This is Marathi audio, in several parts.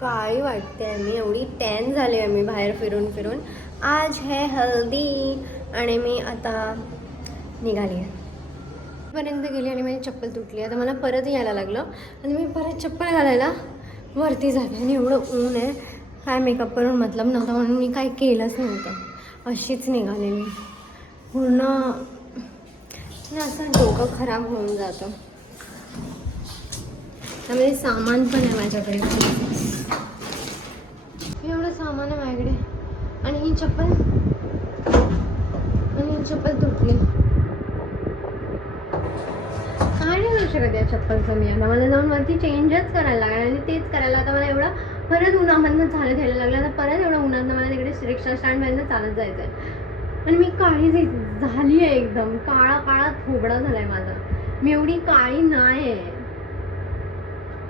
काळी वाटते मी, एवढी टॅन झाली आहे मी बाहेर फिरून फिरून. आज है हल्दी आणि मी आता निघाली आहे. पर्यंत गेली आणि माझी चप्पल तुटली. आता मला परत यायला लागलं आणि मी परत चप्पल घालायला वरती जाते आणि एवढं ऊन आहे, काय मेकअप करून मतलब नव्हता म्हणून मी काय केलंच नव्हतं. अशीच निघाले मी पूर्ण. असं डोकं खराब होऊन जातं. त्यामध्ये सामान पण आहे माझ्याकडे, एवढं सामान आहे माझ्याकडे आणि ही चप्पल तुटली. काय नाही करू शकत या चप्पलचं मी. आता मला जाऊन वरती चेंजच करायला लागणार आणि तेच करायला आता मला एवढं परत उन्हामधनं झालं घ्यायला लागलं. आता परत एवढं उन्हातनं मला तिकडे रिक्षा स्टँडपर्यंत चालत जायचं आहे आणि मी काळी झाली आहे एकदम. काळा काळा थोबडा झाला आहे माझा. मी एवढी काळी नाही आहे,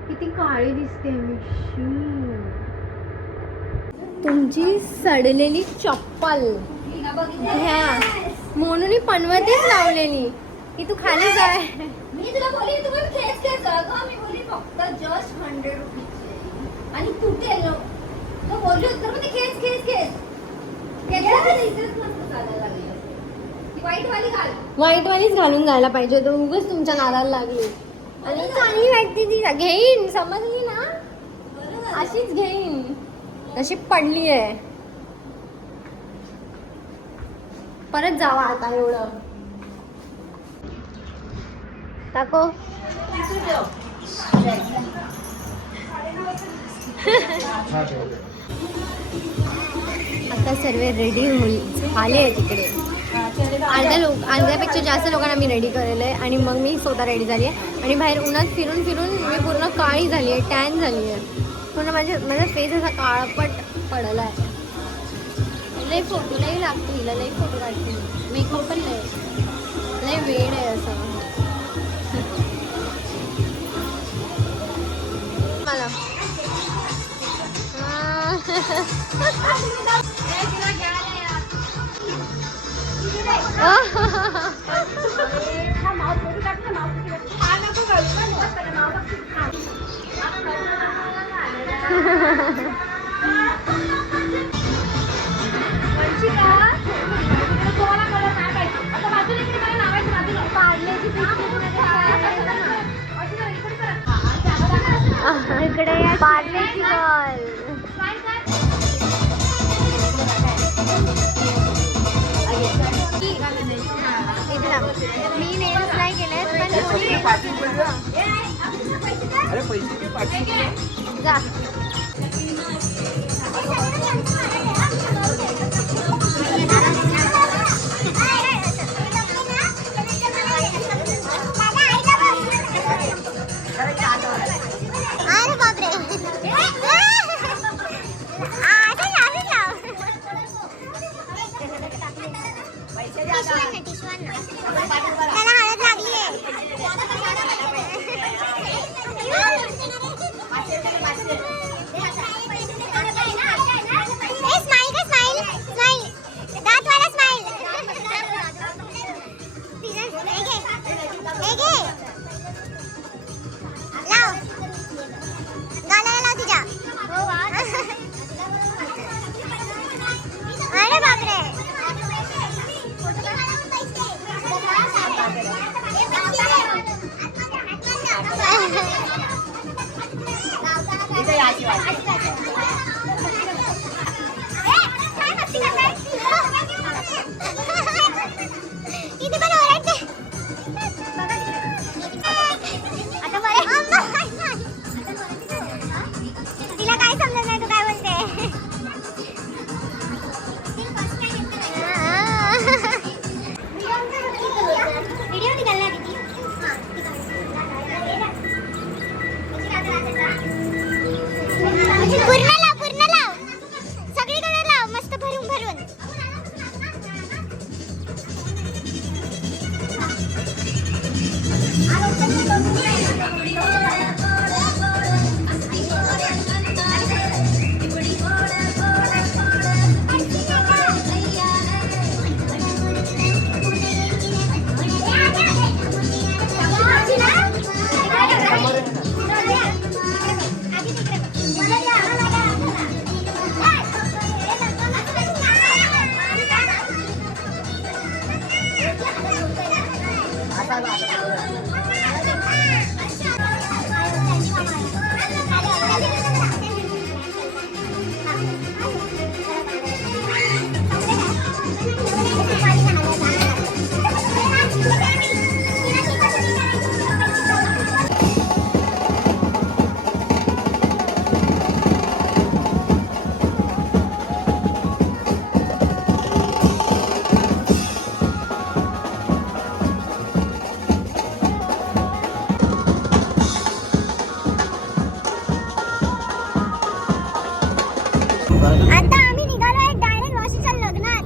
किती काळी दिसते मी. तुमची सडलेली चप्पल ह्या मोनूनी पनवतीच लावलेली की तू खाली जाय. मी तुला बोलली तू पण खेच खेच गं. मी बोलली फक्त जस्ट 100 रुपीज आणि तुटेल ना. तो बोलली होती तर खेच खेच खेच इथेच मस्त चालायला लागली. ती व्हाईट वाली घाल. व्हाईट वालीच घालून जायला पाहिजे होतं. उगाच तुमच्या नादाला लागली. आणि चांगली वाटते ती, घेईन समजली ना, अशीच घेईन. कशी पडली आहे. परत जावा आता. एवढं टाको. आता सर्व रेडी झाले आहे तिकडे. अर्ध्यापेक्षा जास्त लोकांना मी रेडी केलेलं आहे आणि मग मी स्वतः रेडी झाली आहे आणि बाहेर उन्हात फिरून फिरून मी पूर्ण काळी झाली आहे, टॅन झाली आहे पूर्ण. माझा फेस असा काळपट पडला आहे. लई फोटो लई लागते हिला, लई फोटो काढते. मेकअप पण लई वेळ आहे असं मला. इकडे पार्लेची बॉल. मी नेल्स नाही केले पण जा. आता आम्ही निघालोय डायरेक्ट रोशीच्या लग्नात.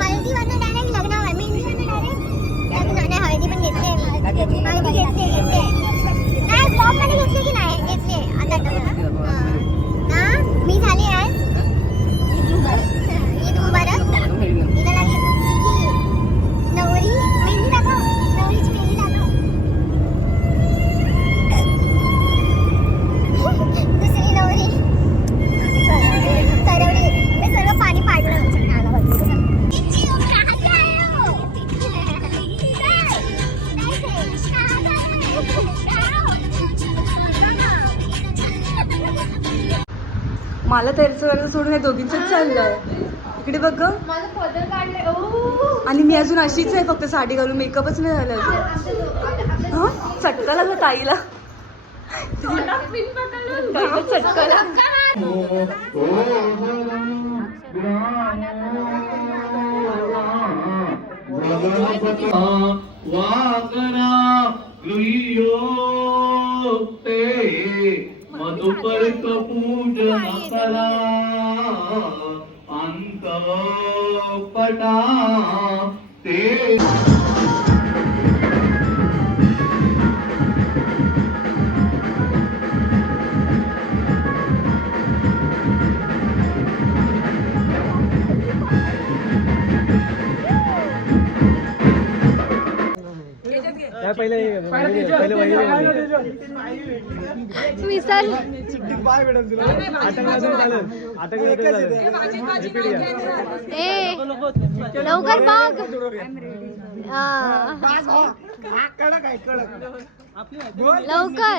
हळदीवरनं डायरेक्ट लग्नावर, मेहंदीवरनं डायरेक्ट लग्न. नाही हळदी पण घेतली, हळदी घेतली. नाही ब्लॉग मध्ये घेतली की नाही घेतली. आता ना मी झाली आज ईद मुबारक. तिला लागली नवरी मेहंदी दाखव, नवरीची मेहंदी दाखव. दुसरी नवरी करवली. मी सर्व पाणी पाडलं. मला त्याचं वेळेला सोडून हे दोघींचंच चाललंय. इकडे बघ गं. माझं पदर काढलंय. आणि मी अजून अशीच आहे, फक्त साडी घालून, मेकअपच नाही झाला अजून. हा चटका लागला ताईला. चटका मधुपर्क पूजन करा अंत पटा ते. लवकर बघ. लवकर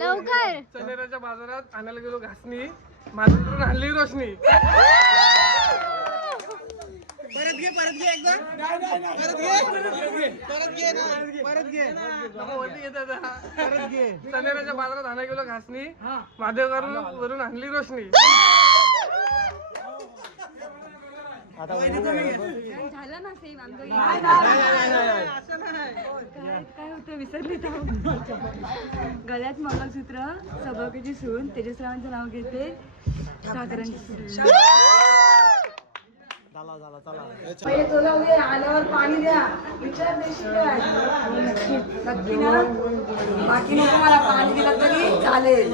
लवकर. चनेराच्या बाजारात आणायला गेलो घासणी, माझ्याकडून आणली रोशनी. परत घे एकदा. परत घे. चनेराच्या बाजारात आणायला गेलो घासणी, महादेववरून आणली रोशनी. झालं ना सेम काय होतं विसरली तर. गळ्यात मंगळसूत्र, सौभाग्याची सून, तेजसरावांचं नाव घेते, सागरांची सून. पहिले तुला उद्या आल्यावर पाणी द्या, विचार देशील नक्की ना. बाकी नाही तुम्हाला पाणी दिलं तरी चालेल.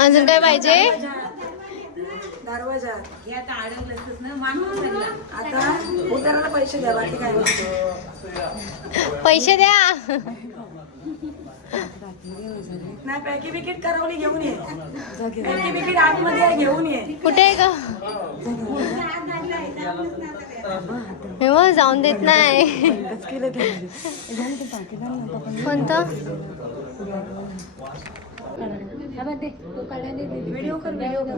अजून काय पाहिजे? दरवाजा हे आता अडकलंच ना, मान पकडला. आता उताराला पैसे द्या, बाकी काय पैसे द्या. नाही पॅकी बिकीट करवली घेऊन ये. पॅकी बिकीट आतमध्ये घेऊन ये. कुठे आहे का? हे मग जाऊन देत नाही. कोणतं? व्हिडिओ कर, व्हिडिओ कर.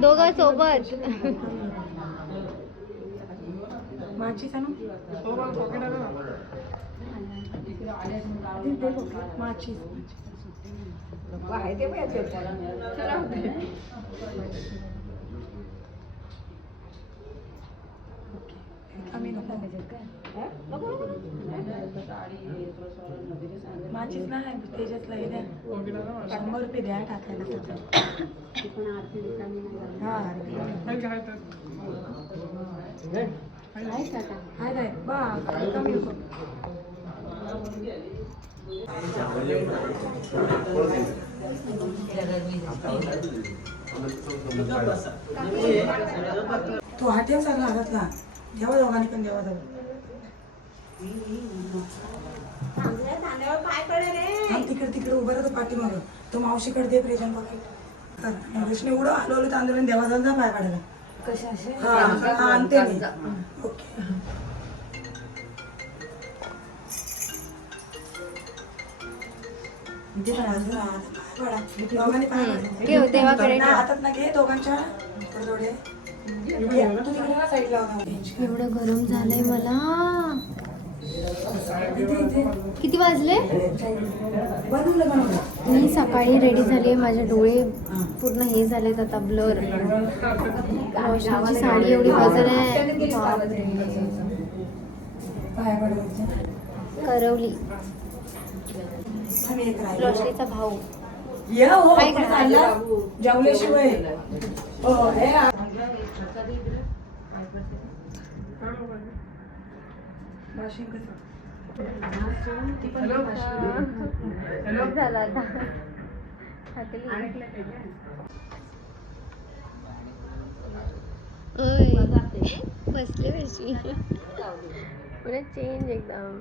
दोघं सोबत. माझी सांग माझी माझीच नाही तेजसला हे द्या. 100 रुपये द्या टाकायला. हा हाय काय बा कमी होतो. तो हाटेल सगळा हातातला देवा दोघांनी पण देवा जाऊ. तिकडे उभं राहतो पाठीमागं. तो मावशीकडे दे प्रेजन पाकिट. कृष्ण एवढं हलवलं तांदूळ देवा जाऊन जा पाय काढायला. कसे असे आणते मी. ठेव देवाकडे ठेव. हातात ना घे दोघांच्या थोडे साईडला. एवढं गरम झालंय मला. किती वाजले? मी सकाळी रेडी झाली. माझे डोळे पूर्ण हे झालेत आता ब्लर. रोशनीची साडी एवढी वजन आहे. करवली रोशनीचा भाऊ. काय करणार? जेवल्याशिवाय झाला आता. बसले कशी पुन्हा चेंज एकदम.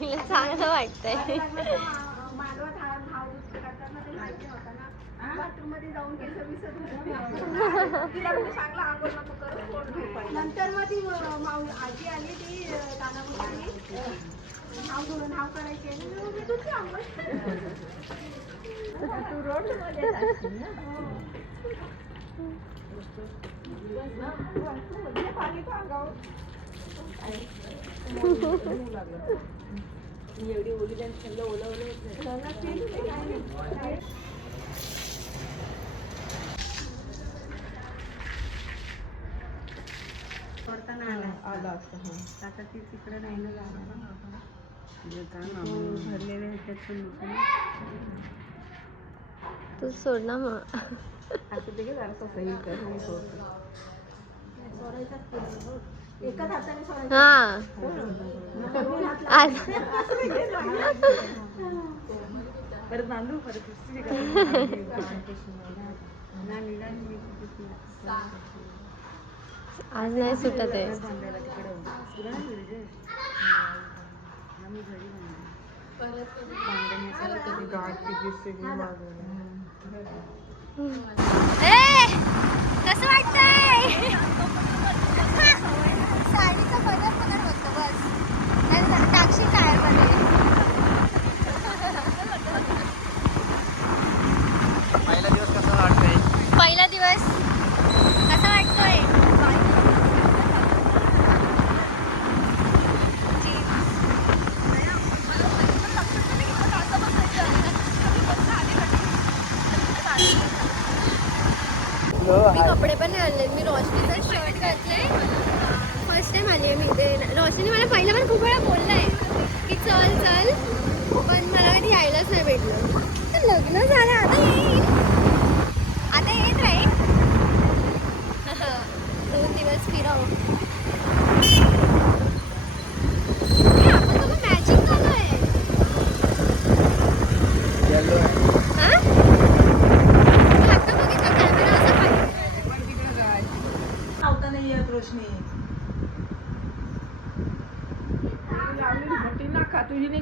हिला चांगलं वाटतंय. नंतर मग ती आजी आली ती नाव करायची तू रोड मध्ये असशील ना. पाणी तो अंगावर एवढी ओली त्यांनी ओलं आला असतं. आता ती तिकडे नाही ना जाणार. भरलेले ह्याच्यात पण तू सोड ना मग. आता ते जरासं सही कर. मी सोडतो. एकाच हाताने सोडायचं. हा परत बांधू परत आज नाही सुटत आहे. कसं वाटतंय? साडीचा पदर पदर होतो बस. टाकशी टायर मध्ये. पहिला दिवस कसा वाटतोय? पहिला दिवस कसा वाटतोय? मी कपडे पण नाही आणले. मी रोशनीचा शर्ट घातलाय. फर्स्ट टाइम आली आहे मी इथे. रोशनी मला पहिला पण खूप वेळा बोललाय की चल चल, पण मला कधी यायलाच नाही भेटलं. तर लग्न झालं आता येईल.